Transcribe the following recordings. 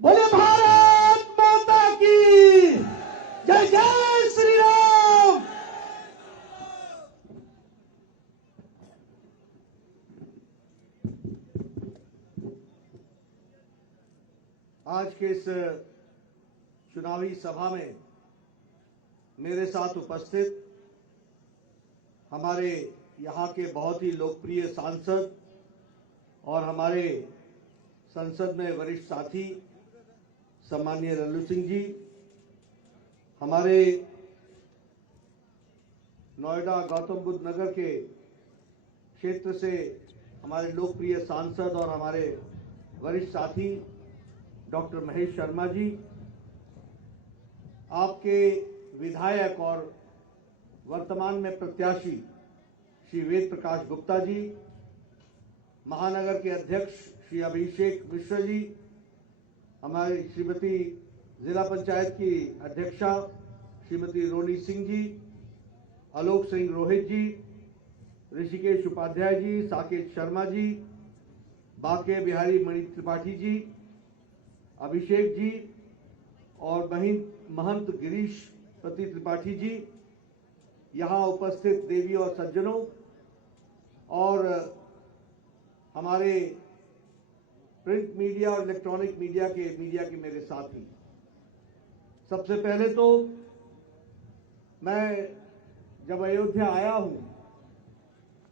बोले भारत माता की जय। जय श्री राम। आज के इस चुनावी सभा में मेरे साथ उपस्थित हमारे यहाँ के बहुत ही लोकप्रिय सांसद और हमारे संसद में वरिष्ठ साथी सम्माननीय लल्लू सिंह जी, हमारे नोएडा गौतम बुद्ध नगर के क्षेत्र से हमारे लोकप्रिय सांसद और हमारे वरिष्ठ साथी डॉक्टर महेश शर्मा जी, आपके विधायक और वर्तमान में प्रत्याशी श्री वेद प्रकाश गुप्ता जी, महानगर के अध्यक्ष श्री अभिषेक मिश्र जी, हमारी श्रीमती जिला पंचायत की अध्यक्षा श्रीमती रोनी सिंह जी, आलोक सिंह रोहित जी, ऋषिकेश उपाध्याय जी, साकेत शर्मा जी, बाके बिहारी मणि त्रिपाठी जी, अभिषेक जी और महंत गिरीश पति त्रिपाठी जी, यहाँ उपस्थित देवी और सज्जनों और हमारे प्रिंट मीडिया और इलेक्ट्रॉनिक मीडिया के मेरे साथी, सबसे पहले तो मैं जब अयोध्या आया हूं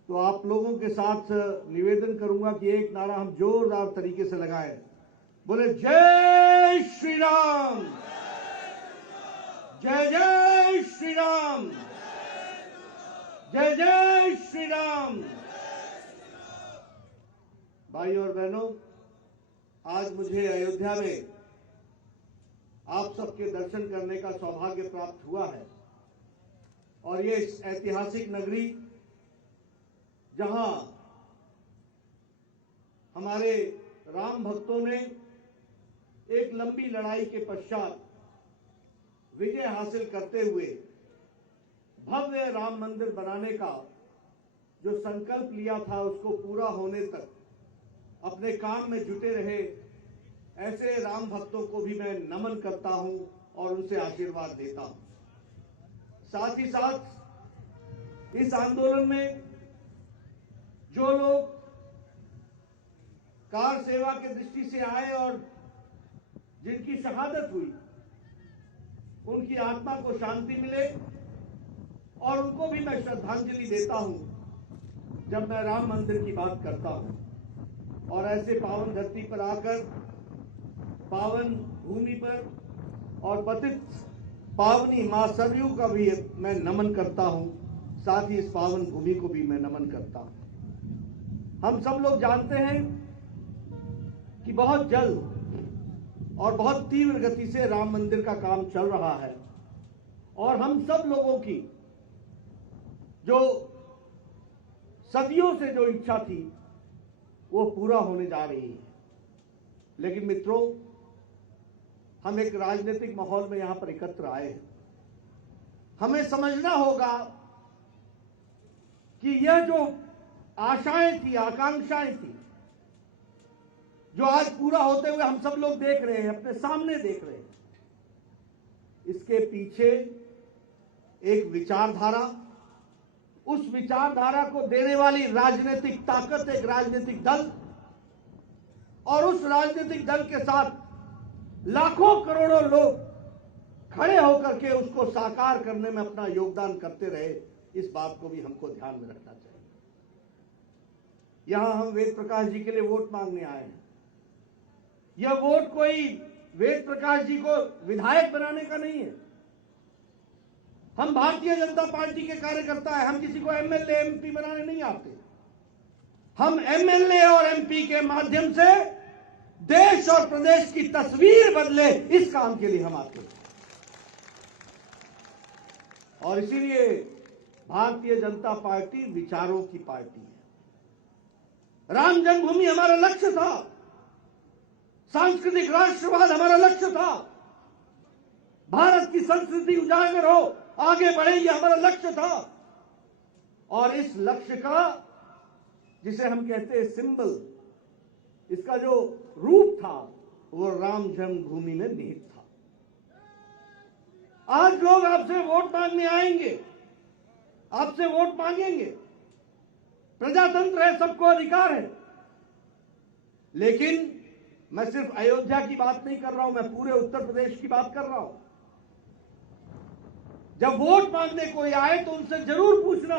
तो आप लोगों के साथ निवेदन करूंगा कि एक नारा हम जोरदार तरीके से लगाएं। बोले जय श्री राम, जय जय श्री राम, जय जय श्री राम। भाई और बहनों, आज मुझे अयोध्या में आप सबके दर्शन करने का सौभाग्य प्राप्त हुआ है और ये ऐतिहासिक नगरी जहां हमारे राम भक्तों ने एक लंबी लड़ाई के पश्चात विजय हासिल करते हुए भव्य राम मंदिर बनाने का जो संकल्प लिया था उसको पूरा होने तक अपने काम में जुटे रहे ऐसे राम भक्तों को भी मैं नमन करता हूं और उनसे आशीर्वाद देता हूं। साथ ही साथ इस आंदोलन में जो लोग कार सेवा की दृष्टि से आए और जिनकी शहादत हुई, उनकी आत्मा को शांति मिले और उनको भी मैं श्रद्धांजलि देता हूं जब मैं राम मंदिर की बात करता हूं। और ऐसे पावन धरती पर आकर, पावन भूमि पर और पतित पावनी मां सरयू का भी मैं नमन करता हूं, साथ ही इस पावन भूमि को भी मैं नमन करता हूं। हम सब लोग जानते हैं कि बहुत जल्द और बहुत तीव्र गति से राम मंदिर का काम चल रहा है और हम सब लोगों की जो सदियों से जो इच्छा थी वो पूरा होने जा रही है। लेकिन मित्रों, हम एक राजनीतिक माहौल में यहां पर एकत्र आए हैं। हमें समझना होगा कि यह जो आशाएं थी, आकांक्षाएं थी, जो आज पूरा होते हुए हम सब लोग देख रहे हैं, अपने सामने देख रहे हैं, इसके पीछे एक विचारधारा, उस विचारधारा को देने वाली राजनीतिक ताकत, एक राजनीतिक दल और उस राजनीतिक दल के साथ लाखों करोड़ों लोग खड़े होकर के उसको साकार करने में अपना योगदान करते रहे, इस बात को भी हमको ध्यान में रखना चाहिए। यहां हम वेद प्रकाश जी के लिए वोट मांगने आए हैं। यह वोट कोई वेद प्रकाश जी को विधायक बनाने का नहीं है। हम भारतीय जनता पार्टी के कार्यकर्ता हैं, हम किसी को एमएलए एमपी बनाने नहीं आते। हम एमएलए और एमपी के माध्यम से देश और प्रदेश की तस्वीर बदले, इस काम के लिए हम आते हैं। और इसीलिए भारतीय जनता पार्टी विचारों की पार्टी है। राम जन्मभूमि हमारा लक्ष्य था, सांस्कृतिक राष्ट्रवाद हमारा लक्ष्य था, भारत की संस्कृति उजागर हो, आगे बढ़े, ये हमारा लक्ष्य था। और इस लक्ष्य का, जिसे हम कहते हैं सिंबल, इसका जो रूप था वो राम जन्मभूमि में निहित था। आज लोग आपसे वोट मांगने आएंगे, आपसे वोट मांगेंगे, प्रजातंत्र है, सबको अधिकार है। लेकिन मैं सिर्फ अयोध्या की बात नहीं कर रहा हूं, मैं पूरे उत्तर प्रदेश की बात कर रहा हूं। जब वोट मांगने कोई आए तो उनसे जरूर पूछना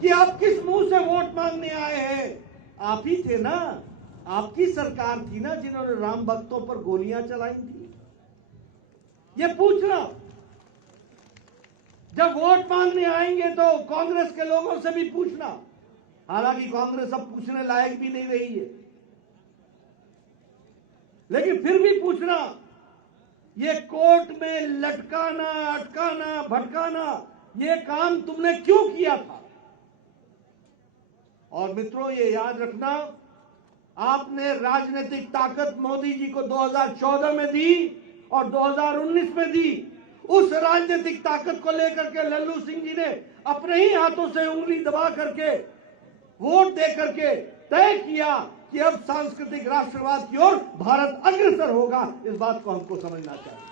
कि आप किस मुंह से वोट मांगने आए हैं। आप ही थे ना, आपकी सरकार थी ना जिन्होंने राम भक्तों पर गोलियां चलाई थी। ये पूछना। जब वोट मांगने आएंगे तो कांग्रेस के लोगों से भी पूछना, हालांकि कांग्रेस अब पूछने लायक भी नहीं रही है, लेकिन फिर भी पूछना, ये कोर्ट में लटकाना, अटकाना, भटकाना, ये काम तुमने क्यों किया था। और मित्रों, ये याद रखना, आपने राजनीतिक ताकत मोदी जी को 2014 में दी और 2019 में दी। उस राजनीतिक ताकत को लेकर के लल्लू सिंह जी ने अपने ही हाथों से उंगली दबा करके, वोट दे करके तय किया कि अब सांस्कृतिक राष्ट्रवाद की ओर भारत अग्रसर होगा। इस बात को हमको समझना चाहिए।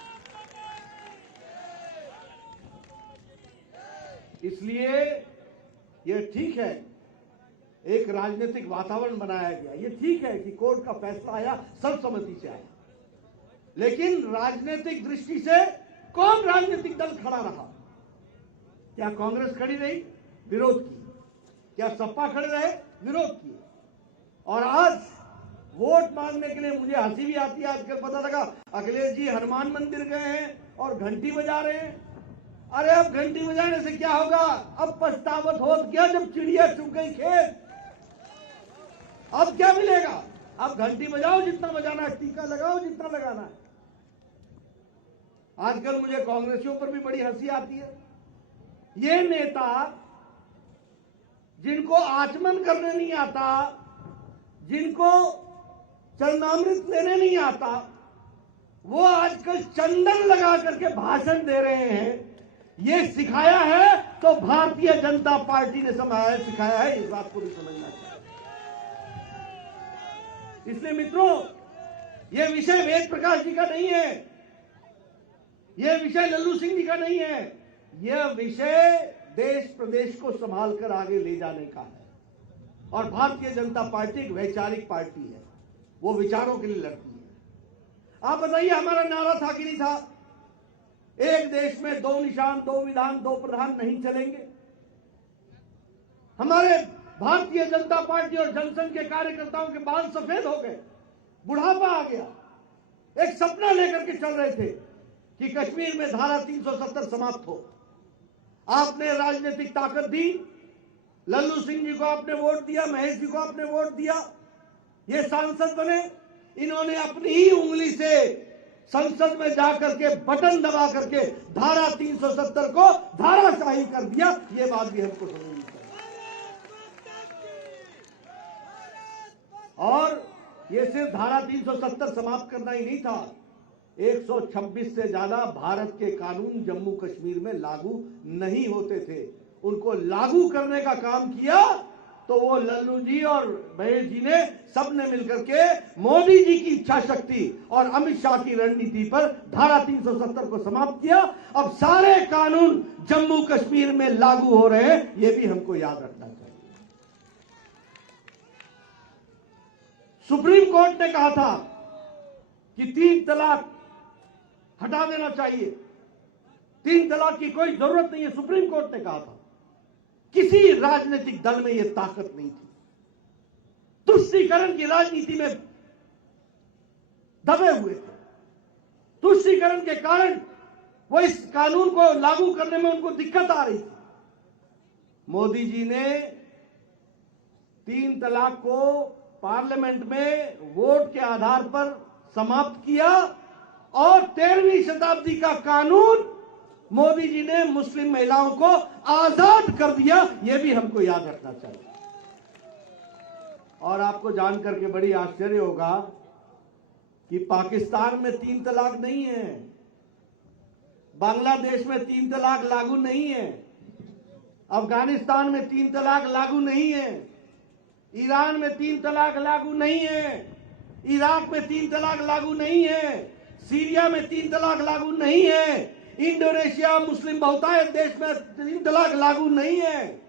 इसलिए यह ठीक है, एक राजनीतिक वातावरण बनाया गया। ये ठीक है कि कोर्ट का फैसला आया, सर्वसम्मति से आया, लेकिन राजनीतिक दृष्टि से कौन राजनीतिक दल खड़ा रहा? क्या कांग्रेस खड़ी रही? विरोध किया। क्या सपा खड़े रहे? विरोध किए। और आज वोट मांगने के लिए मुझे हंसी भी आती है। आजकल पता लगा अखिलेश जी हनुमान मंदिर गए हैं और घंटी बजा रहे हैं। अरे अब घंटी बजाने से क्या होगा? अब पछतावत हो गया जब चिड़िया चुग गई खेत। अब क्या मिलेगा? अब घंटी बजाओ जितना बजाना है, टीका लगाओ जितना लगाना है। आजकल मुझे कांग्रेसियों पर भी बड़ी हंसी आती है। ये नेता जिनको आचमन करने नहीं आता, जिनको चरणामृत लेने नहीं आता, वो आजकल चंदन लगा करके भाषण दे रहे हैं। ये सिखाया है तो भारतीय जनता पार्टी ने सिखाया है। इस बात को भी समझना चाहिए। इसलिए मित्रों, यह विषय वेद प्रकाश जी का नहीं है, यह विषय लल्लू सिंह जी का नहीं है। यह विषय देश प्रदेश को संभाल कर आगे ले जाने का है। और भारतीय जनता पार्टी एक वैचारिक पार्टी है, वो विचारों के लिए लड़ती है। आप बताइए, हमारा नारा था कि नहीं था? एक देश में दो निशान, दो विधान, दो प्रधान नहीं चलेंगे। हमारे भारतीय जनता पार्टी और जनसंघ के कार्यकर्ताओं के बाल सफेद हो गए, बुढ़ापा आ गया। एक सपना लेकर के चल रहे थे कि कश्मीर में धारा 370 समाप्त हो। आपने राजनीतिक ताकत दी, लल्लू सिंह जी को आपने वोट दिया, महेश जी को आपने वोट दिया, ये सांसद बने। इन्होंने अपनी ही उंगली से संसद में जाकर के बटन दबा करके धारा 370 को धाराशाही कर दिया। ये बात भी हमको समझनी चाहिए। और ये सिर्फ धारा 370 समाप्त करना ही नहीं था, 126 से ज्यादा भारत के कानून जम्मू कश्मीर में लागू नहीं होते थे। उनको लागू करने का काम किया तो वो लल्लू जी और महेश जी ने सबने मिलकर के मोदी जी की इच्छा शक्ति और अमित शाह की रणनीति पर धारा 370 को समाप्त किया। अब सारे कानून जम्मू कश्मीर में लागू हो रहे हैं, ये भी हमको याद रखना चाहिए। सुप्रीम कोर्ट ने कहा था कि 3 तलाक हटा देना चाहिए, 3 तलाक की कोई जरूरत नहीं है, सुप्रीम कोर्ट ने कहा था। किसी राजनीतिक दल में यह ताकत नहीं थी। तुष्टीकरण की राजनीति में दबे हुए थे। तुष्टीकरण के कारण वो इस कानून को लागू करने में उनको दिक्कत आ रही थी। मोदी जी ने 3 तलाक को पार्लियामेंट में वोट के आधार पर समाप्त किया और 13वीं शताब्दी का कानून मोदी जी ने मुस्लिम महिलाओं को आजाद कर दिया। यह भी हमको याद रखना चाहिए। और आपको जानकर के बड़ी आश्चर्य होगा कि पाकिस्तान में 3 तलाक नहीं है, बांग्लादेश में 3 तलाक लागू नहीं है, अफगानिस्तान में 3 तलाक लागू नहीं है, ईरान में 3 तलाक लागू नहीं है, इराक में 3 तलाक लागू नहीं है, सीरिया में 3 तलाक लागू नहीं है, इंडोनेशिया मुस्लिम बहुतायत देश में 3 तलाक लागू नहीं है।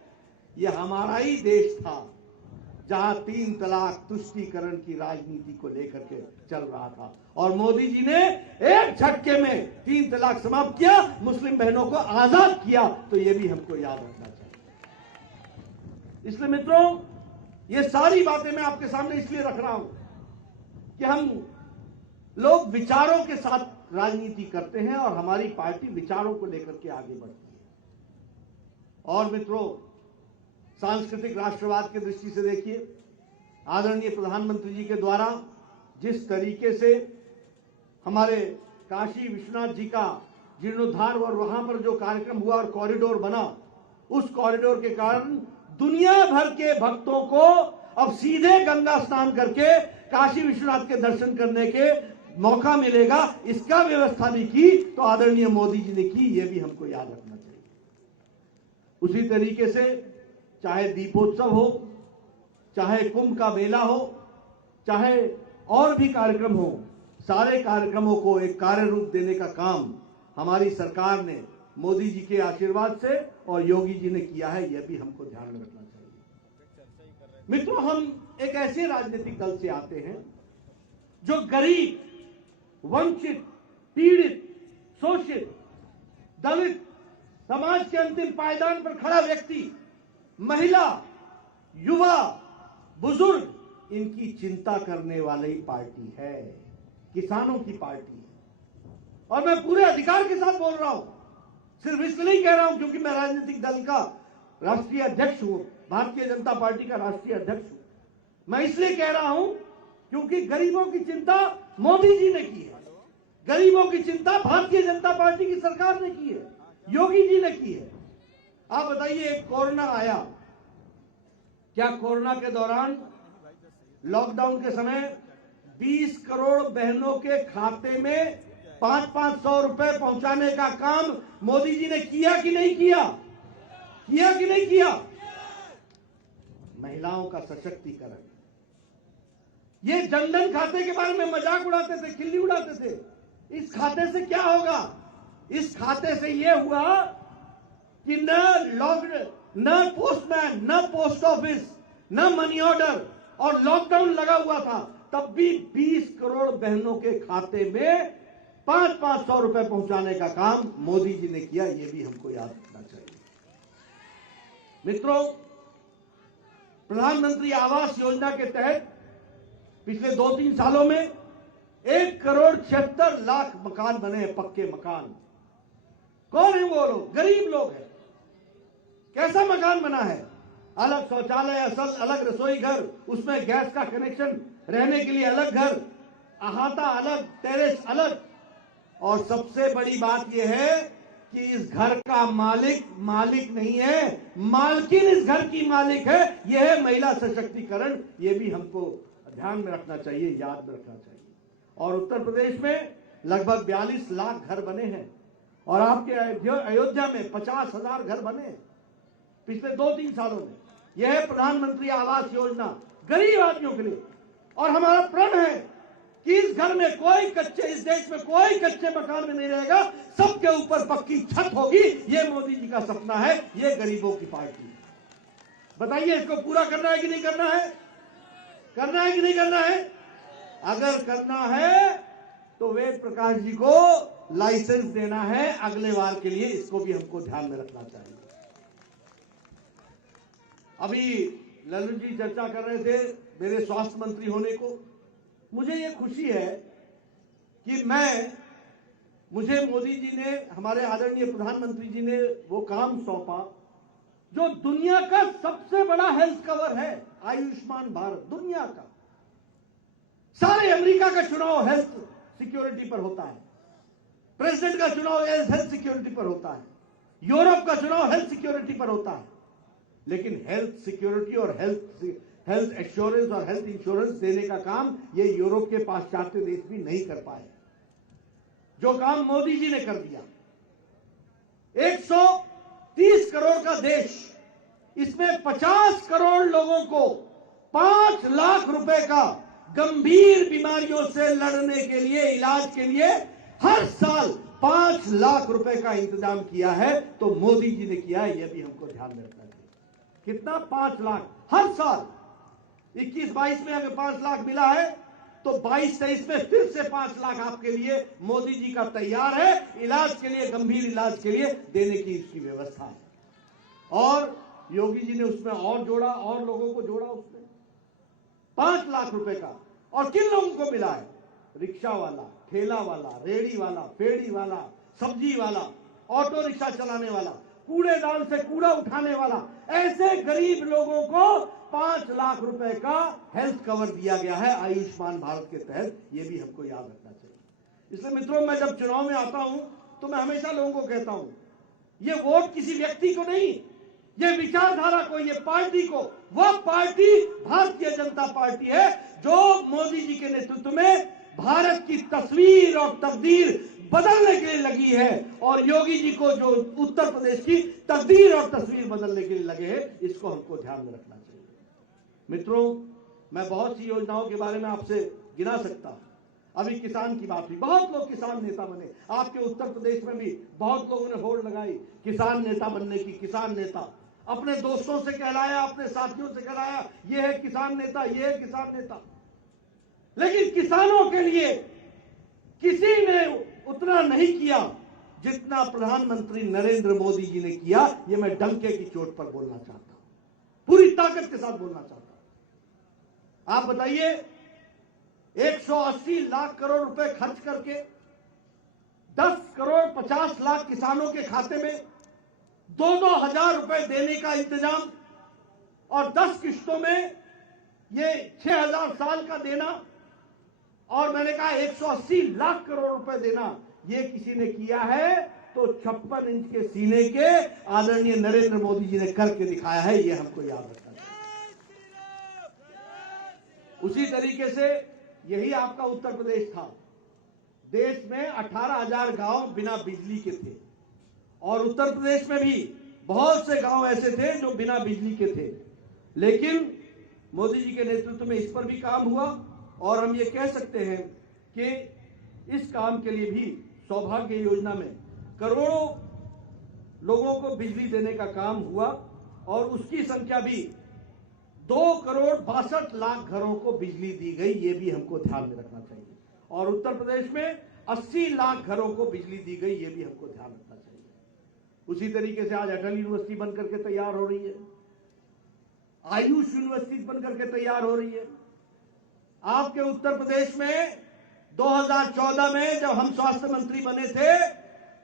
यह हमारा ही देश था जहां 3 तलाक तुष्टीकरण की राजनीति को लेकर के चल रहा था, और मोदी जी ने एक झटके में 3 तलाक समाप्त किया, मुस्लिम बहनों को आजाद किया। तो यह भी हमको याद रखना चाहिए। इसलिए मित्रों, ये सारी बातें मैं आपके सामने इसलिए रख रहा हूं कि हम लोग विचारों के साथ राजनीति करते हैं और हमारी पार्टी विचारों को लेकर के आगे बढ़ती है। और मित्रों, सांस्कृतिक राष्ट्रवाद की दृष्टि से देखिए, आदरणीय प्रधानमंत्री जी के द्वारा जिस तरीके से हमारे काशी विश्वनाथ जी का जीर्णोद्धार और वहां पर जो कार्यक्रम हुआ और कॉरिडोर बना, उस कॉरिडोर के कारण दुनिया भर के भक्तों को अब सीधे गंगा स्नान करके काशी विश्वनाथ के दर्शन करने के मौका मिलेगा। इसका व्यवस्था भी की तो आदरणीय मोदी जी ने की, यह भी हमको याद रखना चाहिए। उसी तरीके से चाहे दीपोत्सव हो, चाहे कुंभ का मेला हो, चाहे और भी कार्यक्रम हो, सारे कार्यक्रमों को एक कार्य रूप देने का काम हमारी सरकार ने मोदी जी के आशीर्वाद से और योगी जी ने किया है, यह भी हमको ध्यान में रखना चाहिए। मित्रों, हम एक ऐसे राजनीतिक दल से आते हैं जो गरीब, वंचित, पीड़ित, शोषित, दलित, समाज के अंतिम पायदान पर खड़ा व्यक्ति, महिला, युवा, बुजुर्ग, इनकी चिंता करने वाली पार्टी है, किसानों की पार्टी है। और मैं पूरे अधिकार के साथ बोल रहा हूं, सिर्फ इसलिए नहीं कह रहा हूं क्योंकि मैं राजनीतिक दल का राष्ट्रीय अध्यक्ष हूं, भारतीय जनता पार्टी का राष्ट्रीय अध्यक्ष हूं। मैं इसलिए कह रहा हूं क्योंकि गरीबों की चिंता मोदी जी ने की है, गरीबों की चिंता भारतीय जनता पार्टी की सरकार ने की है, योगी जी ने की है। आप बताइए, कोरोना आया, क्या कोरोना के दौरान लॉकडाउन के समय 20 करोड़ बहनों के खाते में 500-500 रुपए पहुंचाने का काम मोदी जी ने किया कि नहीं किया? किया कि नहीं किया? महिलाओं का सशक्तिकरण। ये जनधन खाते के बारे में मजाक उड़ाते थे, खिल्ली उड़ाते थे। इस खाते से क्या होगा? इस खाते से यह हुआ कि न पोस्टमैन, न पोस्ट ऑफिस, न मनी ऑर्डर, और लॉकडाउन लगा हुआ था, तब भी 20 करोड़ बहनों के खाते में 500-500 रुपए पहुंचाने का काम मोदी जी ने किया। यह भी हमको याद रखना चाहिए। मित्रों, प्रधानमंत्री आवास योजना के तहत पिछले 2-3 सालों में 1,76,00,000 मकान बने हैं, पक्के मकान। कौन है वो लोग? गरीब लोग हैं। कैसा मकान बना है? अलग शौचालय, अलग रसोई घर, उसमें गैस का कनेक्शन, रहने के लिए अलग घर, अहाता अलग, टेरेस अलग। और सबसे बड़ी बात यह है कि इस घर का मालिक नहीं है, मालकिन इस घर की मालिक है। यह है महिला सशक्तिकरण। यह भी हमको ध्यान में रखना चाहिए, याद में रखना चाहिए। और उत्तर प्रदेश में लगभग 42 लाख घर बने हैं, और आपके अयोध्या में 50,000 घर बने पिछले 2-3 सालों में। यह है प्रधानमंत्री आवास योजना, गरीब आदमियों के लिए। और हमारा प्रण है कि इस घर में इस देश में कोई कच्चे मकान में नहीं रहेगा, सबके ऊपर पक्की छत होगी। यह मोदी जी का सपना है, यह गरीबों की पार्टी है। बताइए, इसको पूरा करना है कि नहीं करना है? करना है कि नहीं करना है? अगर करना है तो वेद प्रकाश जी को लाइसेंस देना है अगले बार के लिए। इसको भी हमको ध्यान में रखना चाहिए। अभी लल्लू जी चर्चा कर रहे थे मेरे स्वास्थ्य मंत्री होने को। मुझे ये खुशी है कि मुझे मोदी जी ने, हमारे आदरणीय प्रधानमंत्री जी ने वो काम सौंपा जो दुनिया का सबसे बड़ा हेल्थ कवर है, आयुष्मान भारत। दुनिया का सारे अमेरिका का चुनाव हेल्थ सिक्योरिटी पर होता है, प्रेसिडेंट का चुनाव हेल्थ सिक्योरिटी पर होता है, यूरोप का चुनाव हेल्थ सिक्योरिटी पर होता है। लेकिन हेल्थ सिक्योरिटी और हेल्थ एश्योरेंस और हेल्थ इंश्योरेंस देने का काम ये यूरोप के पाश्चात्य देश भी नहीं कर पाए, जो काम मोदी जी ने कर दिया। 130 करोड़ का देश, इसमें 50 करोड़ लोगों को 5 लाख रुपए का गंभीर बीमारियों से लड़ने के लिए, इलाज के लिए हर साल 5 लाख रुपए का इंतजाम किया है, तो मोदी जी ने किया है, यह भी हमको ध्यान में रखना चाहिए। कितना? 5 लाख हर साल। 21-22 में अगर 5 लाख मिला है तो 22-23 में फिर से 5 लाख आपके लिए मोदी जी का तैयार है, इलाज के लिए, गंभीर इलाज के लिए देने की इसकी व्यवस्था है। और योगी जी ने उसमें और जोड़ा, और लोगों को जोड़ा उसमें 5 लाख रुपए का। और किन लोगों को मिला है? रिक्शा वाला, ठेला वाला, रेड़ी वाला, फेड़ी वाला, सब्जी वाला, ऑटो रिक्शा चलाने वाला, कूड़ेदान से कूड़ा उठाने वाला, ऐसे गरीब लोगों को 5 लाख रुपए का हेल्थ कवर दिया गया है आयुष्मान भारत के तहत। यह भी हमको याद रखना चाहिए। इसलिए मित्रों, मैं जब चुनाव में आता हूं तो मैं हमेशा लोगों को कहता हूं, ये वोट किसी व्यक्ति को नहीं, ये विचारधारा को, ये पार्टी को। वह पार्टी भारतीय जनता पार्टी है जो मोदी जी के नेतृत्व में भारत की तस्वीर और तकदीर बदलने के लिए लगी है, और योगी जी को जो उत्तर प्रदेश की तकदीर और तस्वीर बदलने के लिए लगे हैं, इसको हमको ध्यान में रखना चाहिए। मित्रों, मैं बहुत सी योजनाओं के बारे में आपसे गिना सकता हूं। अभी किसान की बात हुई, बहुत लोग किसान नेता बने। आपके उत्तर प्रदेश में भी बहुत लोगों ने होड़ लगाई किसान नेता बनने की। किसान नेता अपने दोस्तों से कहलाया, अपने साथियों से कहलाया, ये है किसान नेता, ये है किसान नेता। लेकिन किसानों के लिए किसी ने उतना नहीं किया जितना प्रधानमंत्री नरेंद्र मोदी जी ने किया। ये मैं डंके की चोट पर बोलना चाहता हूं, पूरी ताकत के साथ बोलना चाहता हूं। आप बताइए, 180 लाख करोड़ रुपए खर्च करके 10 करोड़ 50 लाख किसानों के खाते में 2-2 हजार रुपए देने का इंतजाम, और 10 किश्तों में ये 6,000 साल का देना, और मैंने कहा 180 लाख करोड़ रुपए देना, ये किसी ने किया है तो 56 इंच के सीने के आदरणीय नरेंद्र मोदी जी ने करके दिखाया है। ये हमको याद रखना चाहिए। उसी तरीके से यही आपका उत्तर प्रदेश था। देश में 18,000 गांव बिना बिजली के थे, और उत्तर प्रदेश में भी बहुत से गांव ऐसे थे जो बिना बिजली के थे। लेकिन मोदी जी के नेतृत्व में इस पर भी काम हुआ, और हम ये कह सकते हैं कि इस काम के लिए भी सौभाग्य योजना में करोड़ों लोगों को बिजली देने का काम हुआ, और उसकी संख्या भी 2 करोड़ 62 लाख घरों को बिजली दी गई। ये भी हमको ध्यान में रखना चाहिए। और उत्तर प्रदेश में 80 लाख घरों को बिजली दी गई। ये भी हमको ध्यान रखना चाहिए। उसी तरीके से आज अटल यूनिवर्सिटी बनकर के तैयार हो रही है, आयुष यूनिवर्सिटी बनकर के तैयार हो रही है। आपके उत्तर प्रदेश में 2014 में जब हम स्वास्थ्य मंत्री बने थे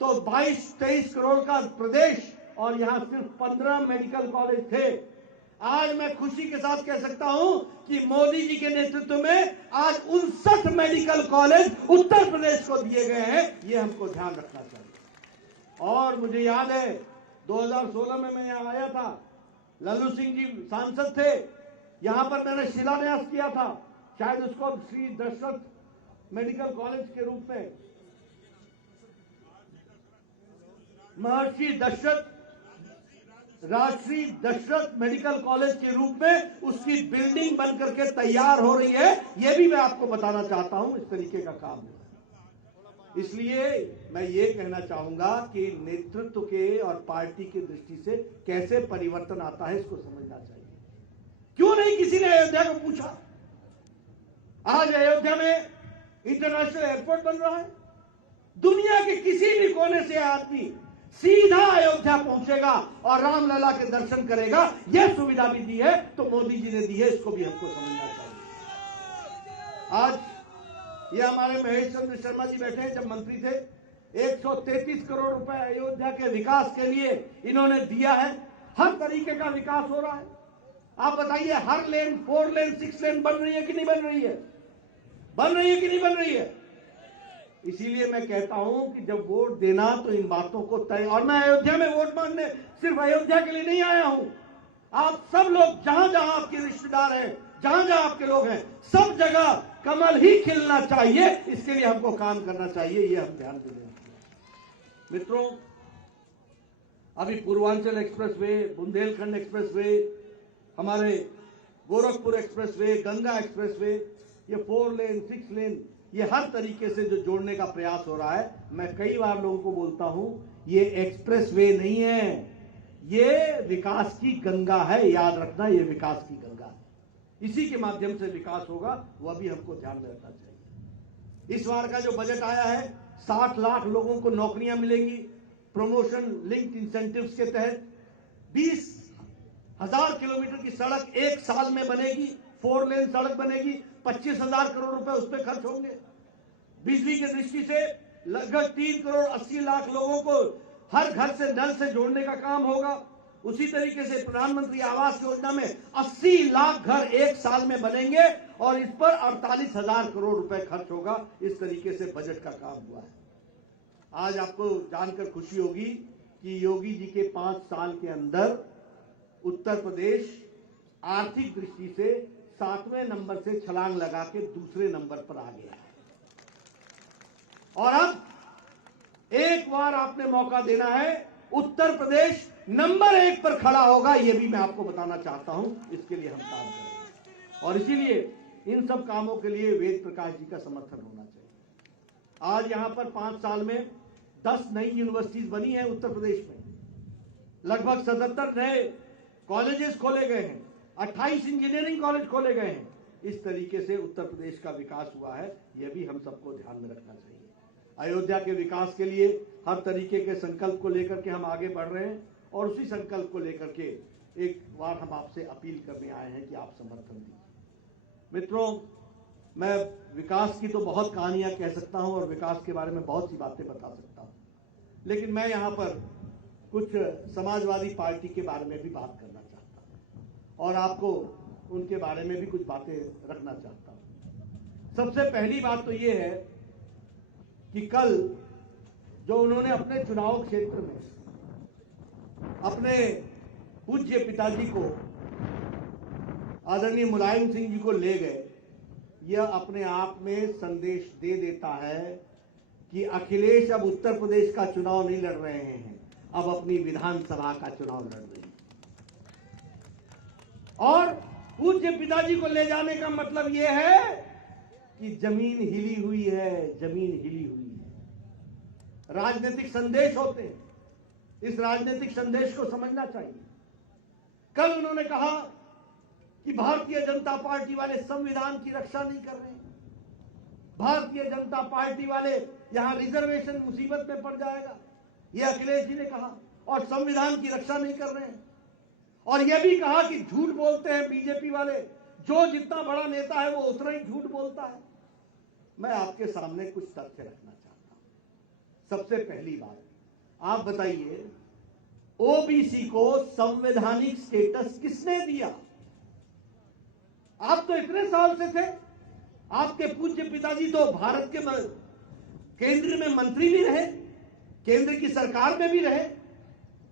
तो 22-23 करोड़ का प्रदेश, और यहां सिर्फ 15 मेडिकल कॉलेज थे। आज मैं खुशी के साथ कह सकता हूं कि मोदी जी के नेतृत्व में आज 59 मेडिकल कॉलेज उत्तर प्रदेश को दिए गए हैं। यह हमको ध्यान रखना चाहिए। और मुझे याद है 2016 में मैं यहां आया था, लल्लू सिंह जी सांसद थे, यहां पर मैंने शिलान्यास किया था, शायद उसको श्री दशरथ मेडिकल कॉलेज के रूप में, महर्षि दशरथ, राजश्री दशरथ मेडिकल कॉलेज के रूप में उसकी बिल्डिंग बनकर के तैयार हो रही है। यह भी मैं आपको बताना चाहता हूं, इस तरीके का काम है। इसलिए मैं ये कहना चाहूंगा कि नेतृत्व के और पार्टी की दृष्टि से कैसे परिवर्तन आता है, इसको समझना चाहिए। क्यों नहीं किसी ने अयोध्या को पूछा? आज अयोध्या में इंटरनेशनल एयरपोर्ट बन रहा है। दुनिया के किसी भी कोने से आदमी सीधा अयोध्या पहुंचेगा और रामलला के दर्शन करेगा। यह सुविधा भी दी है तो मोदी जी ने दी है, इसको भी हमको समझना चाहिए। आज ये हमारे महेश चंद्र शर्मा जी बैठे हैं, जब मंत्री थे 133 करोड़ रुपए अयोध्या के विकास के लिए इन्होंने दिया है। हर तरीके का विकास हो रहा है। आप बताइए, हर लेन 4 लेन 6 लेन बन रही है कि नहीं बन रही है? बन रही है कि नहीं बन रही है? इसीलिए मैं कहता हूं कि जब वोट देना तो इन बातों को तय, और मैं अयोध्या में वोट मांगने सिर्फ अयोध्या के लिए नहीं आया हूं। आप सब लोग जहां जहां आपके रिश्तेदार हैं, जहां जहां आपके लोग हैं, सब जगह कमल ही खिलना चाहिए। इसके लिए हमको काम करना चाहिए, ये हम ध्यान दें। मित्रों, अभी पूर्वांचल एक्सप्रेसवे, बुंदेलखंड एक्सप्रेसवे, हमारे गोरखपुर एक्सप्रेसवे, गंगा एक्सप्रेसवे, ये 4 लेन 6 लेन ये हर तरीके से जो जोड़ने का प्रयास हो रहा है, मैं कई बार लोगों को बोलता हूं, ये एक्सप्रेस वे नहीं है, ये विकास की गंगा है। याद रखना, ये विकास की गंगा है। इसी के माध्यम से विकास होगा, वह भी हमको ध्यान में रखना चाहिए। इस बार का जो बजट आया है, 60 लाख लोगों को नौकरियां मिलेंगी प्रमोशन लिंक्ड इंसेंटिव्स के तहत। 20,000 किलोमीटर की सड़क 1 साल में बनेगी, 4 लेन सड़क बनेगी, 25,000 करोड़ रुपए उस पर खर्च होंगे। बिजली की दृष्टि से लगभग 3 करोड़ 80 लाख लोगों को हर घर से नल से जोड़ने का काम होगा। उसी तरीके से प्रधानमंत्री आवास योजना में 80 लाख घर 1 साल में बनेंगे और इस पर 48,000 करोड़ रुपए खर्च होगा। इस तरीके से बजट का काम हुआ है। आज आपको जानकर खुशी होगी कि योगी जी के 5 साल के अंदर उत्तर प्रदेश आर्थिक दृष्टि से 7वें नंबर से छलांग लगा के दूसरे नंबर पर आ गया है। और अब एक बार आपने मौका देना है, उत्तर प्रदेश नंबर 1 पर खड़ा होगा, यह भी मैं आपको बताना चाहता हूं। इसके लिए हम काम करेंगे और इसीलिए इन सब कामों के लिए वेद प्रकाश जी का समर्थन होना चाहिए। आज यहां पर 5 साल में 10 नई यूनिवर्सिटीज बनी है उत्तर प्रदेश में, लगभग 77 नए कॉलेजेस खोले गए हैं, 28 इंजीनियरिंग कॉलेज खोले गए हैं। इस तरीके से उत्तर प्रदेश का विकास हुआ है, यह भी हम सबको ध्यान में रखना चाहिए। अयोध्या के विकास के लिए हर तरीके के संकल्प को लेकर के हम आगे बढ़ रहे हैं और उसी संकल्प को लेकर के एक बार हम आपसे अपील करने आए हैं कि आप समर्थन दीजिए। मित्रों, मैं विकास की तो बहुत कहानियां कह सकता हूं और विकास के बारे में बहुत सी बातें बता सकता हूं, लेकिन मैं यहां पर कुछ समाजवादी पार्टी के बारे में भी बात करना चाहता हूं और आपको उनके बारे में भी कुछ बातें रखना चाहता हूं। सबसे पहली बात तो ये है कि कल जो उन्होंने अपने चुनाव क्षेत्र में अपने पूज्य पिताजी को, आदरणीय मुलायम सिंह जी को ले गए, यह अपने आप में संदेश दे देता है कि अखिलेश अब उत्तर प्रदेश का चुनाव नहीं लड़ रहे हैं, अब अपनी विधानसभा का चुनाव लड़ रहे हैं। और पूज्य पिताजी को ले जाने का मतलब यह है कि जमीन हिली हुई है, जमीन हिली हुई है। राजनीतिक संदेश होते हैं, इस राजनीतिक संदेश को समझना चाहिए। कल उन्होंने कहा कि भारतीय जनता पार्टी वाले संविधान की रक्षा नहीं कर रहे हैं, भारतीय जनता पार्टी वाले यहां रिजर्वेशन मुसीबत में पड़ जाएगा, यह अखिलेश जी ने कहा, और संविधान की रक्षा नहीं कर रहे हैं। और यह भी कहा कि झूठ बोलते हैं बीजेपी वाले, जो जितना बड़ा नेता है वो उतना ही झूठ बोलता है। मैं आपके सामने कुछ तथ्य रखना चाहता हूं। सबसे पहली बात, आप बताइए, ओबीसी को संवैधानिक स्टेटस किसने दिया? आप तो इतने साल से थे, आपके पूज्य पिताजी तो भारत के केंद्र में मंत्री भी रहे, केंद्र की सरकार में भी रहे।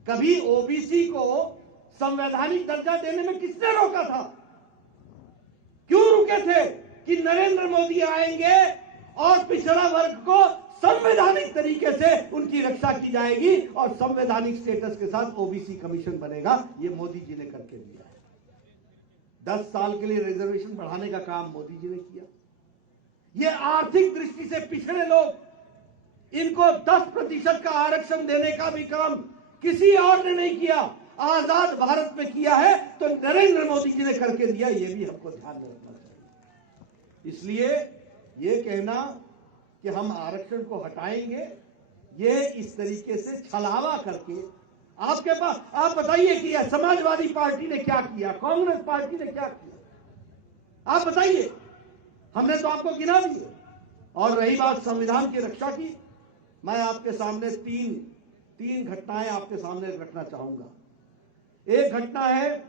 कभी ओबीसी को संवैधानिक दर्जा देने में किसने रोका था? क्यों रुके थे कि नरेंद्र मोदी आएंगे और पिछड़ा वर्ग को संवैधानिक तरीके से उनकी रक्षा की जाएगी और संवैधानिक स्टेटस के साथ ओबीसी कमीशन बनेगा। ये मोदी जी ने करके दिया है। 10 साल के लिए रिजर्वेशन बढ़ाने का काम मोदी जी ने किया। ये आर्थिक दृष्टि से पिछड़े लोग, इनको 10% का आरक्षण देने का भी काम किसी और ने नहीं किया, आजाद भारत में किया है तो नरेंद्र मोदी जी ने करके दिया। ये भी हमको ध्यान में रखना चाहिए। इसलिए ये कहना कि हम आरक्षण को हटाएंगे, ये इस तरीके से छलावा करके आपके पास, आप बताइए कि समाजवादी पार्टी ने क्या किया, कांग्रेस पार्टी ने क्या किया, आप बताइए। हमने तो आपको गिना दिए। और रही बात संविधान की रक्षा की, मैं आपके सामने तीन घटनाएं आपके सामने रखना चाहूंगा। एक घटना है,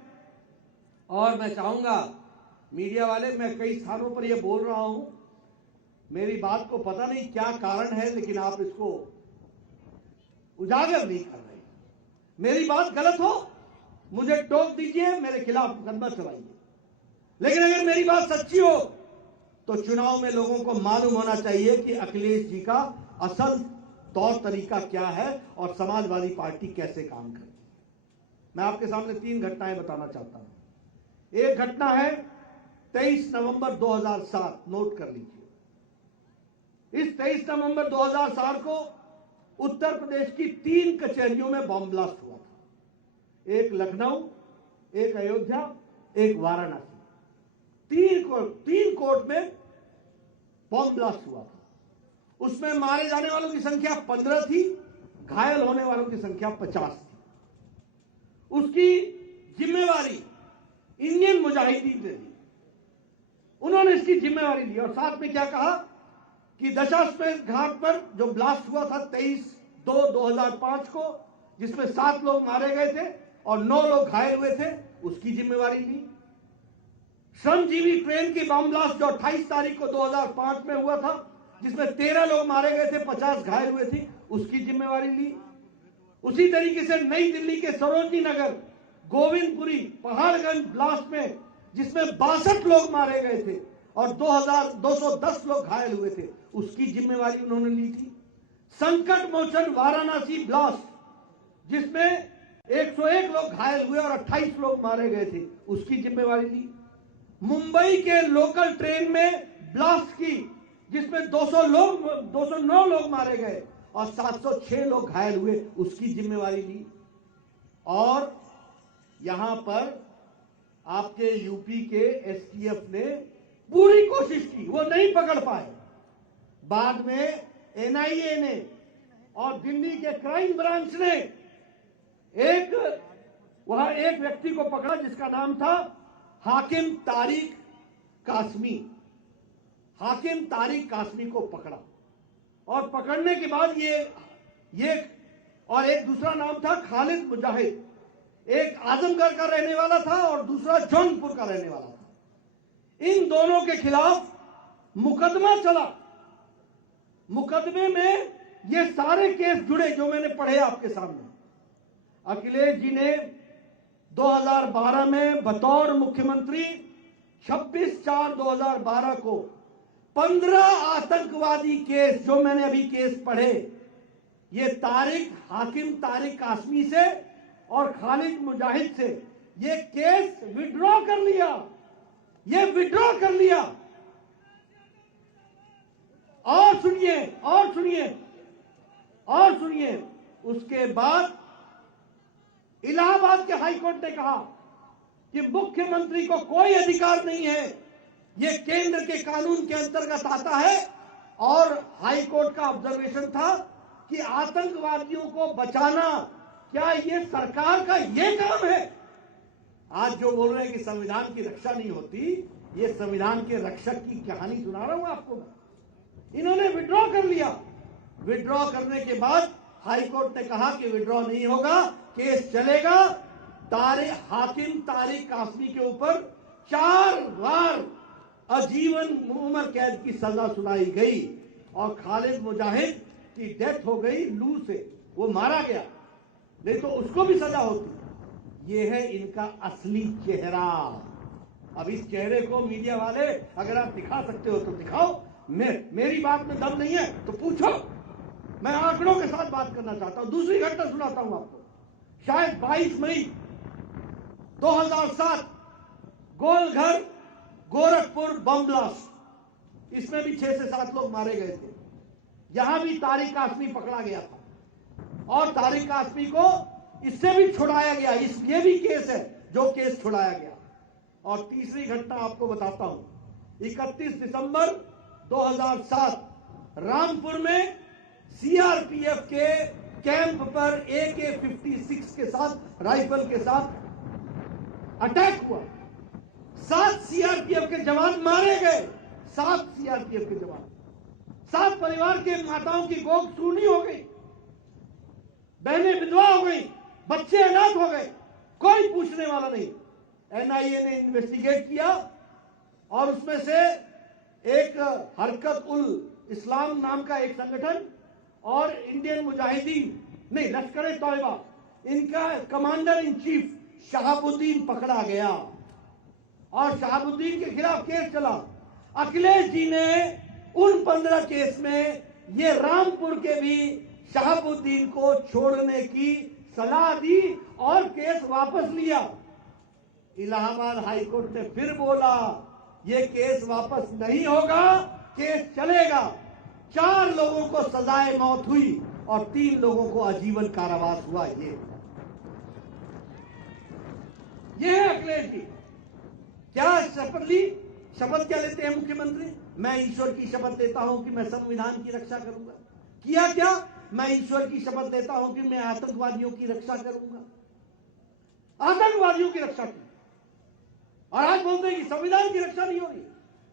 और मैं चाहूंगा मीडिया वाले, मैं कई स्थानों पर यह बोल रहा हूं, मेरी बात को पता नहीं क्या कारण है, लेकिन आप इसको उजागर नहीं कर रहे। मेरी बात गलत हो, मुझे टोक दीजिए, मेरे खिलाफ मुकदमा चलाइए। लेकिन अगर मेरी बात सच्ची हो तो चुनाव में लोगों को मालूम होना चाहिए कि अखिलेश जी का असल तौर तरीका क्या है और समाजवादी पार्टी कैसे काम करती है। मैं आपके सामने 3 घटनाएं बताना चाहता हूं। एक घटना है 23 नवंबर 2007 नोट कर लीजिए। इस 23 नवंबर 2007 को उत्तर प्रदेश की 3 कचहरियों में बॉम्ब ब्लास्ट हुआ था। एक लखनऊ, एक अयोध्या, एक वाराणसी। 3 कोर्ट में बॉम्ब ब्लास्ट हुआ था। उसमें मारे जाने वालों की संख्या 15 थी, घायल होने वालों की संख्या 50 थी। उसकी जिम्मेवारी इंडियन मुजाहिदीन ने ली। उन्होंने इसकी जिम्मेवारी ली और साथ में क्या कहा कि दशाश्वमेध घाट पर जो ब्लास्ट हुआ था 23/2/2005 को, जिसमें 7 लोग मारे गए थे और 9 लोग घायल हुए थे, उसकी जिम्मेवारी ली। श्रमजीवी ट्रेन की बम ब्लास्ट जो 28 तारीख को 2005 में हुआ था, जिसमें 13 लोग मारे गए थे, 50 घायल हुए थे, उसकी जिम्मेवारी ली। उसी तरीके से नई दिल्ली के सरोजनी नगर, गोविंदपुरी, पहाड़गंज ब्लास्ट में जिसमें 62 लोग मारे गए थे और 2210 लोग घायल हुए थे, उसकी जिम्मेवारी उन्होंने ली थी। संकट मोचन वाराणसी ब्लास्ट जिसमें 101 लोग घायल हुए और 28 लोग मारे गए थे, उसकी जिम्मेवारी ली। मुंबई के लोकल ट्रेन में ब्लास्ट की जिसमें 209 लोग मारे गए और 706 लोग घायल हुए, उसकी जिम्मेवारी ली। और यहां पर आपके यूपी के एसटीएफ ने पूरी कोशिश की, वो नहीं पकड़ पाए। बाद में एनआईए ने और दिल्ली के क्राइम ब्रांच ने वहां एक व्यक्ति को पकड़ा जिसका नाम था हाकिम तारिक कासमी। हाकिम तारिक कासमी को पकड़ा और पकड़ने के बाद ये और एक दूसरा नाम था खालिद मुजाहिद। एक आजमगढ़ का रहने वाला था और दूसरा जौनपुर का रहने वाला था। इन दोनों के खिलाफ मुकदमा चला। मुकदमे में ये सारे केस जुड़े जो मैंने पढ़े आपके सामने। अखिलेश जी ने 2012 में बतौर मुख्यमंत्री 26/4/2012 को 15 आतंकवादी केस, जो मैंने अभी केस पढ़े, ये हाकिम तारिक कासमी से और खालिद मुजाहिद से ये केस विड्रॉ कर लिया। ये विड्रॉ कर लिया। और सुनिए, उसके बाद इलाहाबाद के हाईकोर्ट ने कहा कि मुख्यमंत्री को कोई अधिकार नहीं है, ये केंद्र के कानून के अंतर्गत आता है। और हाईकोर्ट का ऑब्जर्वेशन था कि आतंकवादियों को बचाना क्या ये सरकार का ये काम है? आज जो बोल रहे हैं कि संविधान की रक्षा नहीं होती, ये संविधान के रक्षक की कहानी सुना रहा हूं आपको। इन्होंने विड्रॉ कर लिया। विड्रॉ करने के बाद हाईकोर्ट ने कहा कि विड्रॉ नहीं होगा, केस चलेगा। हाकिम तारिक कासमी के ऊपर 4 बार आजीवन उम्र कैद की सजा सुनाई गई और खालिद मुजाहिद की डेथ हो गई लू से, वो मारा गया, नहीं तो उसको भी सजा होती। ये है इनका असली चेहरा। अब इस चेहरे को मीडिया वाले अगर आप दिखा सकते हो तो दिखाओ। मेरी बात में दम नहीं है तो पूछो। मैं आंकड़ों के साथ बात करना चाहता हूं। दूसरी घटना सुनाता हूं आपको। शायद 22 मई 2007 गोलघर गोरखपुर बम ब्लास्ट, इसमें भी 6 से 7 लोग मारे गए थे। यहां भी तारिक कासमी पकड़ा गया था और तारिक कासमी को इससे भी छुड़ाया गया। ये भी केस है जो केस छुड़ाया गया। और तीसरी घटना आपको बताता हूं। 31 दिसंबर 2007 रामपुर में सीआरपीएफ के कैंप पर AK-56 के साथ, राइफल के साथ अटैक हुआ। 7 सीआरपीएफ के जवान मारे गए। 7 सीआरपीएफ के जवान। 7 परिवार के माताओं की गोद सूनी हो गई, बहनें विधवा हो गई, बच्चे अनाथ हो गए, कोई पूछने वाला नहीं। एनआईए ने इन्वेस्टिगेट किया और उसमें से एक हरकत उल इस्लाम नाम का एक संगठन और इंडियन मुजाहिदीन नहीं, लश्कर तौयबा, इनका कमांडर इन चीफ शहाबुद्दीन पकड़ा गया और शहाबुद्दीन के खिलाफ केस चला। अखिलेश जी ने उन 15 केस में ये रामपुर के भी शहाबुद्दीन को छोड़ने की सलाह दी और केस वापस लिया। इलाहाबाद हाईकोर्ट ने फिर बोला ये केस वापस नहीं होगा, केस चलेगा। 4 लोगों को सजाए मौत हुई और 3 लोगों को आजीवन कारावास हुआ। ये है अखिलेश जी। क्या शपथ ली? शपथ क्या लेते हैं मुख्यमंत्री? मैं ईश्वर की शपथ लेता हूं कि मैं संविधान की रक्षा करूंगा। किया क्या? मैं ईश्वर की शपथ लेता हूं कि मैं आतंकवादियों की रक्षा करूंगा। आतंकवादियों की रक्षा की, और आज बोलते हैं कि संविधान की रक्षा नहीं हो रही।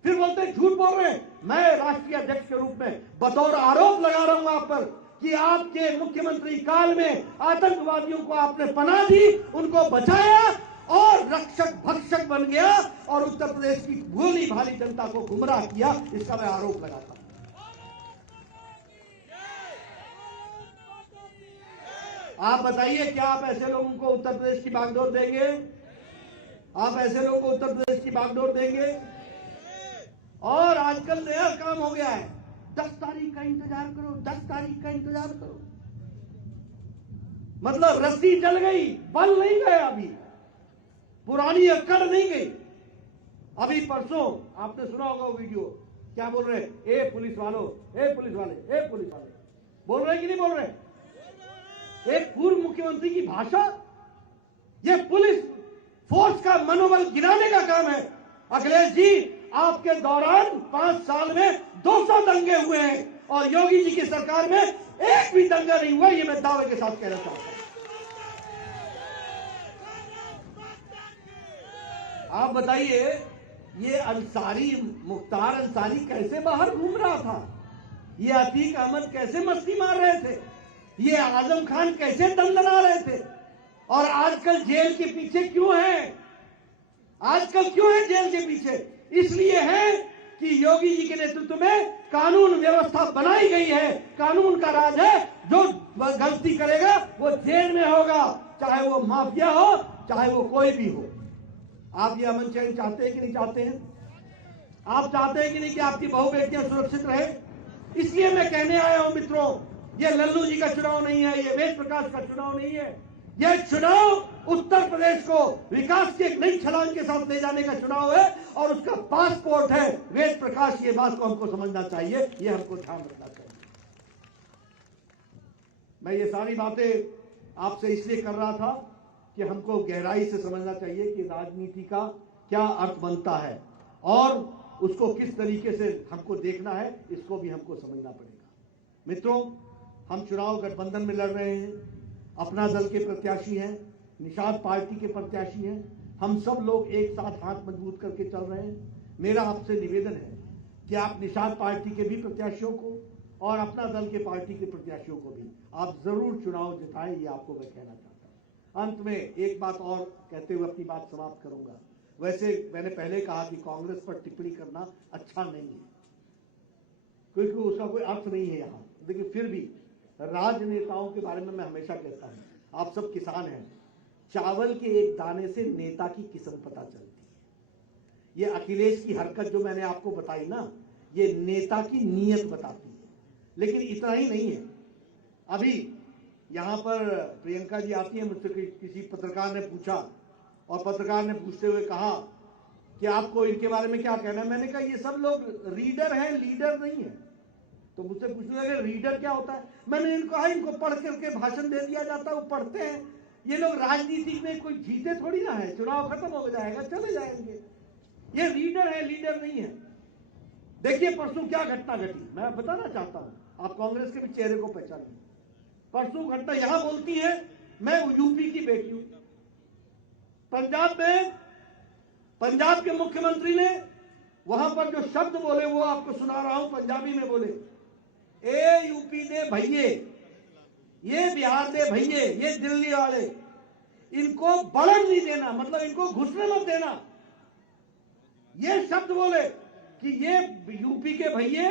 फिर बोलते हैं, झूठ बोल रहे हैं। मैं राष्ट्रीय अध्यक्ष के रूप में बतौर आरोप लगा रहा हूं आप पर कि आपके मुख्यमंत्री काल में आतंकवादियों को आपने पनाह दी, उनको बचाया और रक्षक भक्षक बन गया और उत्तर प्रदेश की भोली भाली जनता को गुमराह किया। इसका मैं आरोप लगाता हूं। आप बताइए, क्या आप ऐसे लोगों को उत्तर प्रदेश की बागडोर देंगे? आप ऐसे लोगों को उत्तर प्रदेश की बागडोर देंगे? और आजकल नया काम हो गया है, 10 तारीख का इंतजार करो, 10 तारीख का इंतजार करो। मतलब रस्सी जल गई, बल नहीं गया, अभी पुरानी अक्कड़ नहीं गई। अभी परसों आपने सुना होगा वो वीडियो, क्या बोल रहे हैं? ए पुलिस वालों, ए पुलिस वाले, ए पुलिस वाले, बोल रहे हैं कि नहीं बोल रहे? एक पूर्व मुख्यमंत्री की भाषा, ये पुलिस फोर्स का मनोबल गिराने का काम है। अखिलेश जी, आपके दौरान 5 साल में 200 दंगे हुए हैं और योगी जी की सरकार में एक भी दंगा नहीं हुआ। ये मैं दावे के साथ कहना चाहता हूं। आप बताइए, ये अंसारी, मुख्तार अंसारी कैसे बाहर घूम रहा था? ये अतीक अहमद कैसे मस्ती मार रहे थे? ये आजम खान कैसे दंदना रहे थे? और आजकल जेल के पीछे क्यों है? आजकल क्यों है जेल के पीछे? इसलिए है कि योगी जी के नेतृत्व में कानून व्यवस्था बनाई गई है। कानून का राज है। जो गलती करेगा वो जेल में होगा, चाहे वो माफिया हो, चाहे वो कोई भी हो। आप ये अमन चैन चाहते हैं कि नहीं चाहते हैं? आप चाहते हैं कि नहीं कि आपकी बहु बेटियां सुरक्षित रहे? इसलिए मैं कहने आया हूं मित्रों, ये लल्लू जी का चुनाव नहीं है, ये वेद प्रकाश का चुनाव नहीं है। यह चुनाव उत्तर प्रदेश को विकास की एक नई छलांग के साथ ले जाने का चुनाव है और उसका पासपोर्ट है वेद प्रकाश। ये बात को हमको समझना चाहिए, ये हमको ध्यान रखना चाहिए। मैं ये सारी बातें आपसे इसलिए कर रहा था कि हमको गहराई से समझना चाहिए कि राजनीति का क्या अर्थ बनता है और उसको किस तरीके से हमको देखना है, इसको भी हमको समझना पड़ेगा। मित्रों, हम चुनाव गठबंधन में लड़ रहे हैं, अपना दल के प्रत्याशी हैं, निषाद पार्टी के प्रत्याशी हैं। हम सब लोग एक साथ हाथ मजबूत करके चल रहे हैं। मेरा आपसे निवेदन है कि आप निषाद पार्टी के भी प्रत्याशियों को और अपना दल के पार्टी के प्रत्याशियों को भी आप जरूर चुनाव जिताएं, ये आपको मैं कहना चाहता हूं। अंत में एक बात और कहते हुए अपनी बात समाप्त करूंगा। वैसे मैंने पहले कहा कि कांग्रेस पर टिप्पणी करना अच्छा नहीं है, क्योंकि उसका कोई अर्थ नहीं है यहाँ। लेकिन फिर भी राजनेताओं के बारे में मैं हमेशा कहता हूं, आप सब किसान हैं, चावल के एक दाने से नेता की किस्म पता चलती है। ये अखिलेश की हरकत जो मैंने आपको बताई ना, ये नेता की नीयत बताती है। लेकिन इतना ही नहीं है। अभी यहां पर प्रियंका जी आती है, मुझसे किसी पत्रकार ने पूछा और पत्रकार ने पूछते हुए कहा कि आपको इनके बारे में क्या कहना है। मैंने कहा ये सब लोग रीडर हैं, लीडर नहीं है। तो मुझसे पूछने लगे रीडर क्या होता है। मैंने इनको कहा इनको पढ़ करके भाषण दे दिया जाता है, वो पढ़ते हैं। ये लोग राजनीति में कोई जीते थोड़ी ना है, चुनाव खत्म हो जाएगा चले जाएंगे। ये रीडर है, लीडर नहीं है। देखिए परसों क्या घटना घटी, मैं बताना चाहता हूं, आप कांग्रेस के भी चेहरे को पहचानिए। परसों घटना यहां बोलती है, मैं यूपी की बेटी हूं। पंजाब में पंजाब के मुख्यमंत्री ने वहां पर जो शब्द बोले वो आपको सुना रहा हूं, पंजाबी में बोले, ए यूपी दे भैये, ये बिहार दे भैये, ये दिल्ली वाले, इनको बढ़न नहीं देना, मतलब इनको घुसने मत देना। ये शब्द बोले कि ये यूपी के भैये,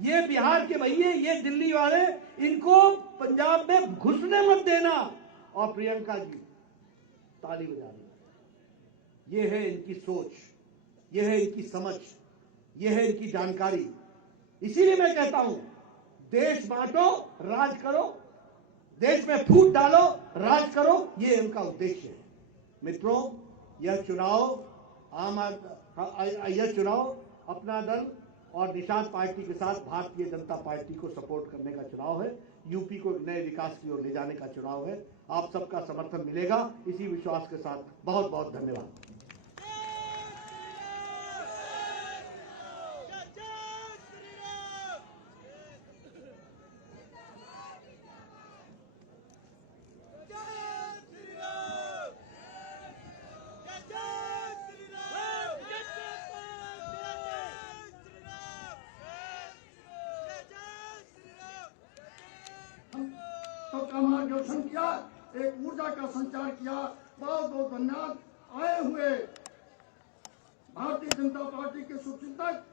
ये बिहार के भैये, ये दिल्ली वाले, इनको पंजाब में घुसने मत देना। और प्रियंका जी ताली बजा रही। ये है इनकी सोच, ये है इनकी समझ, ये है इनकी जानकारी। इसीलिए मैं कहता हूं, देश बांटो, राज करो, देश में फूट डालो, राज करो, ये इनका उद्देश्य है। मित्रों, यह चुनाव यह चुनाव अपना दल और निषाद पार्टी के साथ भारतीय जनता पार्टी को सपोर्ट करने का चुनाव है। यूपी को एक नए विकास की ओर ले जाने का चुनाव है। आप सबका समर्थन मिलेगा, इसी विश्वास के साथ बहुत बहुत धन्यवाद। सबका मार्गदर्शन किया, एक ऊर्जा का संचार किया। बहुत बहुत धन्यवाद। आए हुए भारतीय जनता पार्टी के शुभचिंतक